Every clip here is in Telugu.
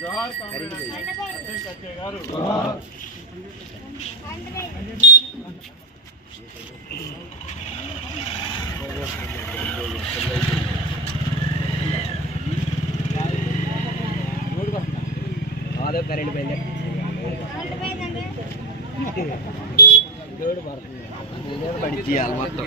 జోహార్ కామ్రేడ్ గారు జోహార్ కామ్రేడ్ కరెంట్ పోయింది పడి తీయాలి మొత్తం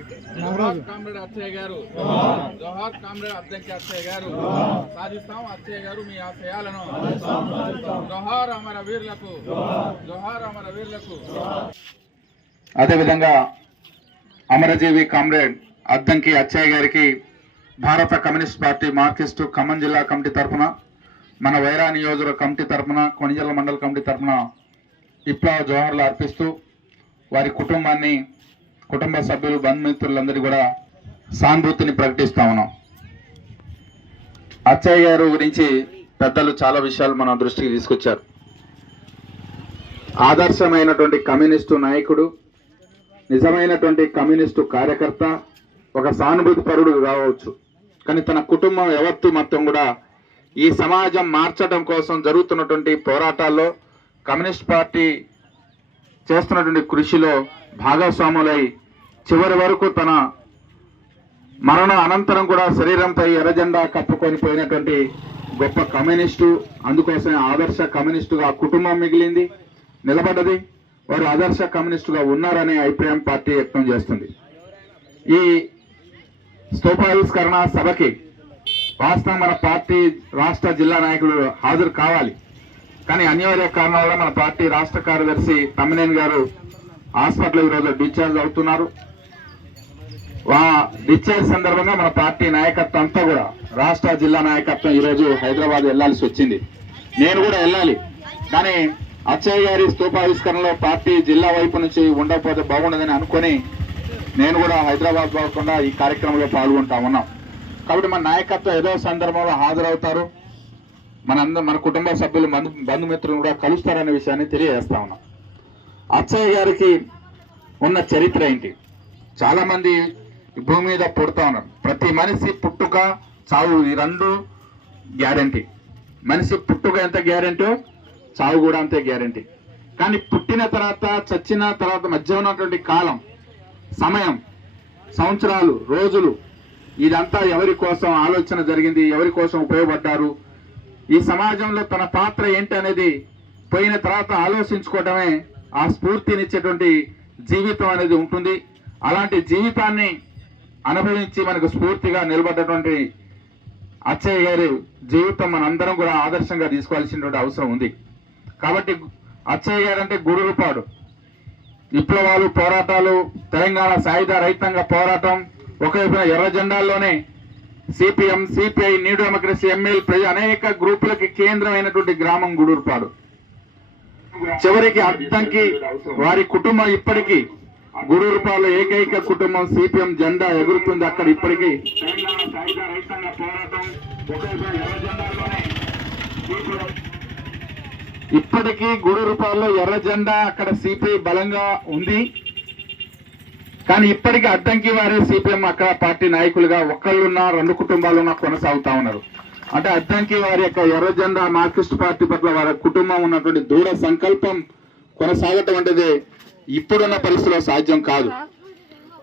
జోహార్ కామ్రేడ్ అచ్చయ్య గారు. జోహార్ కామ్రేడ్ అద్దెకి అచ్చయ్య గారు. సాధిస్తాం అచ్చయ్య గారు మీ ఆశయాలను. జోహార్ అమర వీరులకు జోహార్ అమర వీరులకు అదేవిధంగా అమరజీవి కామ్రేడ్ అద్దంకి అచ్చయ్య గారికి భారత కమ్యూనిస్ట్ పార్టీ మార్క్సిస్టు ఖమ్మం జిల్లా కమిటీ తరఫున మన వైరా నియోజక కమిటీ తరఫున కొనిజల్ల మండల కమిటీ తరఫున విప్లవ జోహార్లు అర్పిస్తూ వారి కుటుంబాన్ని కుటుంబ సభ్యులు బంధుమిత్రులందరూ కూడా సానుభూతిని ప్రకటిస్తా ఉన్నాం. అచ్చయ్య గారు గురించి పెద్దలు చాలా విషయాలు మన దృష్టికి తీసుకొచ్చారు. ఆదర్శమైనటువంటి కమ్యూనిస్టు నాయకుడు నిజమైనటువంటి కమ్యూనిస్టు కార్యకర్త ఒక సానుభూతి పరుడు కావచ్చు. కానీ తన కుటుంబం ఎవత్తు మొత్తం కూడా ఈ సమాజం మార్చడం కోసం జరుగుతున్నటువంటి పోరాటాల్లో కమ్యూనిస్ట్ పార్టీ చేస్తున్నటువంటి కృషిలో భాగస్వాములై చివరి వరకు తన మరణ అనంతరం కూడా శరీరంపై ఎర్రజెండా కప్పుకొని పోయినటువంటి గొప్ప కమ్యూనిస్టు అందుకోసమే ఆదర్శ కమ్యూనిస్టుగా కుటుంబం మిగిలింది నిలబడ్డది. వారు ఆదర్శ కమ్యూనిస్టుగా ఉన్నారనే అభిప్రాయం పార్టీ వ్యక్తం చేస్తుంది. ఈ స్తూపావిష్కరణ సభకి వాస్తవం మన పార్టీ రాష్ట్ర జిల్లా నాయకులు హాజరు కావాలి. కానీ అనివార్య కారణాల వల్ల మన పార్టీ రాష్ట్ర కార్యదర్శి తమ్మినేని గారు హాస్పిటల్ ఈరోజు డిశ్చార్జ్ అవుతున్నారు. వా డిశ్చార్జ్ సందర్భంగా మన పార్టీ నాయకత్వం అంతా కూడా రాష్ట్ర జిల్లా నాయకత్వం ఈరోజు హైదరాబాద్ వెళ్ళాల్సి వచ్చింది. నేను కూడా వెళ్ళాలి. కానీ అచ్చయ్య గారి స్తూపావిష్కరణలో పార్టీ జిల్లా వైపు నుంచి ఉండకపోతే బాగుండదని అనుకొని నేను కూడా హైదరాబాద్ పోకుండా ఈ కార్యక్రమంలో పాల్గొంటా ఉన్నాం. కాబట్టి మన నాయకత్వం ఏదో సందర్భంలో హాజరవుతారు. మన మన కుటుంబ సభ్యులు మందు బంధుమిత్రులు కూడా కలుస్తారనే విషయాన్ని తెలియజేస్తా ఉన్నాం. అచ్చయ్య గారికి ఉన్న చరిత్ర ఏంటి? చాలామంది భూమి మీద పుడతా ఉన్నారు ప్రతి మనిషి పుట్టుక చావు ఈ రెండు గ్యారంటీ. మనిషి పుట్టుక ఎంత గ్యారంటీ? చావు కూడా అంతే గ్యారంటీ. కానీ పుట్టిన తర్వాత చచ్చిన తర్వాత మధ్య ఉన్నటువంటి కాలం సమయం సంవత్సరాలు రోజులు ఇదంతా ఎవరి కోసం ఆలోచన జరిగింది ఎవరి కోసం ఉపయోగపడ్డారు? ఈ సమాజంలో తన పాత్ర ఏంటి అనేది పోయిన తర్వాత ఆలోచించుకోవటమే ఆ స్ఫూర్తినిచ్చేటువంటి జీవితం అనేది ఉంటుంది. అలాంటి జీవితాన్ని అనుభవించి మనకు స్ఫూర్తిగా నిలబడ్డటువంటి అచ్చయ్య గారి జీవితం మనందరం కూడా ఆదర్శంగా తీసుకోవాల్సినటువంటి అవసరం ఉంది. కాబట్టి అచ్చయ్య గారు అంటే గురుపాడు విప్లవాలు పోరాటాలు తెలంగాణ సాయుధ రైతాంగ పోరాటం ఒకవైపున ఎర్ర జెండాల్లోనే CPM CPI new democracy ML ప్రజ అనేక గ్రూపులకి కేంద్రమైనటువంటి గ్రామం గుడూరుపాడు. చివరికి అర్థంకి వారి కుటుంబం ఇప్పటికీ గుడూరుపాడు ఏకైక కుటుంబం సిపిఎం జెండా ఎగురుతుంది అక్కడ ఇప్పటికీ. ఇప్పటికీ గుడూరుపాల్లో ఎర్ర జెండా అక్కడ సిపిఐ బలంగా ఉంది. కానీ ఇప్పటికీ అడ్డంకి వారే సిపిఎం అక్కడ పార్టీ నాయకులుగా ఒక్కళ్ళున్నా రెండు కుటుంబాలున్నా కొనసాగుతా ఉన్నారు. అంటే అడ్డంకి వారి యొక్క ఎర్ర జెండా మార్క్సిస్ట్ పార్టీ పట్ల వారి కుటుంబం ఉన్నటువంటి దృఢ సంకల్పం కొనసాగటం అనేది ఇప్పుడున్న పరిస్థితిలో సాధ్యం కాదు.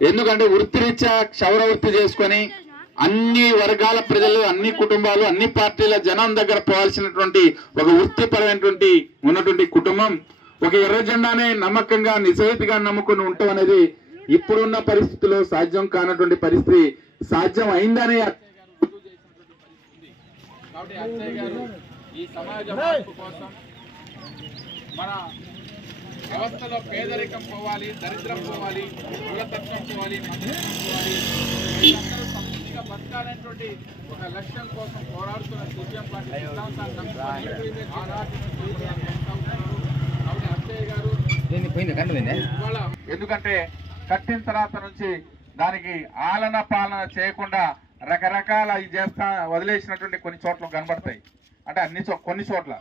ఎందుకంటే వృత్తిరీత్యా క్షౌర వృత్తి చేసుకొని అన్ని వర్గాల ప్రజలు అన్ని కుటుంబాలు అన్ని పార్టీల జనం దగ్గర పోవాల్సినటువంటి ఒక వృత్తిపరమైనటువంటి ఉన్నటువంటి కుటుంబం ఒక ఎర్ర జెండానే నమ్మకంగా నిజాయితీగా నమ్ముకుని ఉండటం అనేది ఇప్పుడున్న పరిస్థితిలో సాధ్యం కానటువంటి పరిస్థితి సాధ్యం అయిందనే కాబట్టి అచ్చయ్య గారు ఈ సమాజ మార్పు కోసం మన వ్యవస్థలో పేదరికం పోవాలి దరిద్రం పోవాలి కులతత్వం పోవాలి సమృద్ధిగా బతకాలనేటువంటి ఒక లక్ష్యం కోసం పోరాడుతున్న సిపిఎం పార్టీ ఎందుకంటే కట్టిన తర్వాత నుంచి దానికి ఆలన పాలన చేయకుండా రకరకాల ఇది చేస్తా వదిలేసినటువంటి కొన్ని చోట్ల కనబడతాయి. అంటే అన్ని కొన్ని చోట్ల.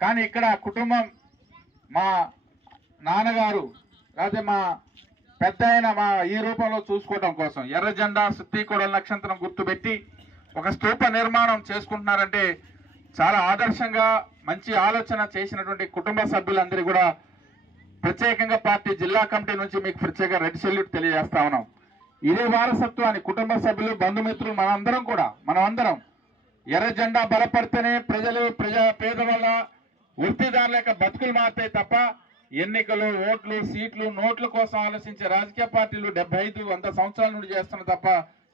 కానీ ఇక్కడ కుటుంబం మా నాన్నగారు లేకపోతే మా పెద్ద ఆయన మా ఈ రూపంలో చూసుకోవడం కోసం ఎర్ర జెండా సుత్తికోడల నక్షత్రం గుర్తుపెట్టి ఒక స్తూప నిర్మాణం చేసుకుంటున్నారంటే చాలా ఆదర్శంగా మంచి ఆలోచన చేసినటువంటి కుటుంబ సభ్యులందరూ కూడా ప్రత్యేకంగా పార్టీ జిల్లా కమిటీ నుంచి మీకు ప్రత్యేక రెడ్ సెల్యూట్ తెలియజేస్తా ఉన్నాం. ఇదే వారసత్వాన్ని కుటుంబ సభ్యులు బంధుమిత్రులు మనందరం కూడా మనమందరం ఎర్ర జెండా బలపడితేనే ప్రజలు ప్రజా పేదవాళ్ళ వృత్తిదారుల యొక్క బతుకులు మారుతాయి తప్ప ఎన్నికలు ఓట్లు సీట్లు నోట్ల కోసం ఆలోచించే రాజకీయ పార్టీలు డెబ్బై ఐదు వంద సంవత్సరాల నుండి చేస్తున్న తప్ప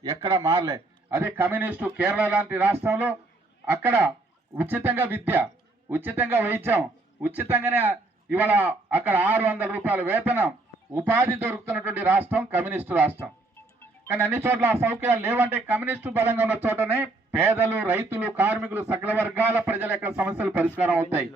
ఎక్కడ మారలే. అదే కమ్యూనిస్టు కేరళ లాంటి రాష్ట్రంలో అక్కడ ఉచితంగా విద్య ఉచితంగా వైద్యం ఉచితంగానే ఇవాళ అక్కడ ఆరు వందల రూపాయల వేతనం ఉపాధి దొరుకుతున్నటువంటి రాష్ట్రం కమ్యూనిస్టు రాష్ట్రం. కానీ అన్ని చోట్ల ఆ సౌకర్యాలు లేవంటే కమ్యూనిస్టు బలంగా ఉన్న చోటనే పేదలు రైతులు కార్మికులు సకల వర్గాల ప్రజల యొక్క సమస్యలు పరిష్కారం అవుతాయి.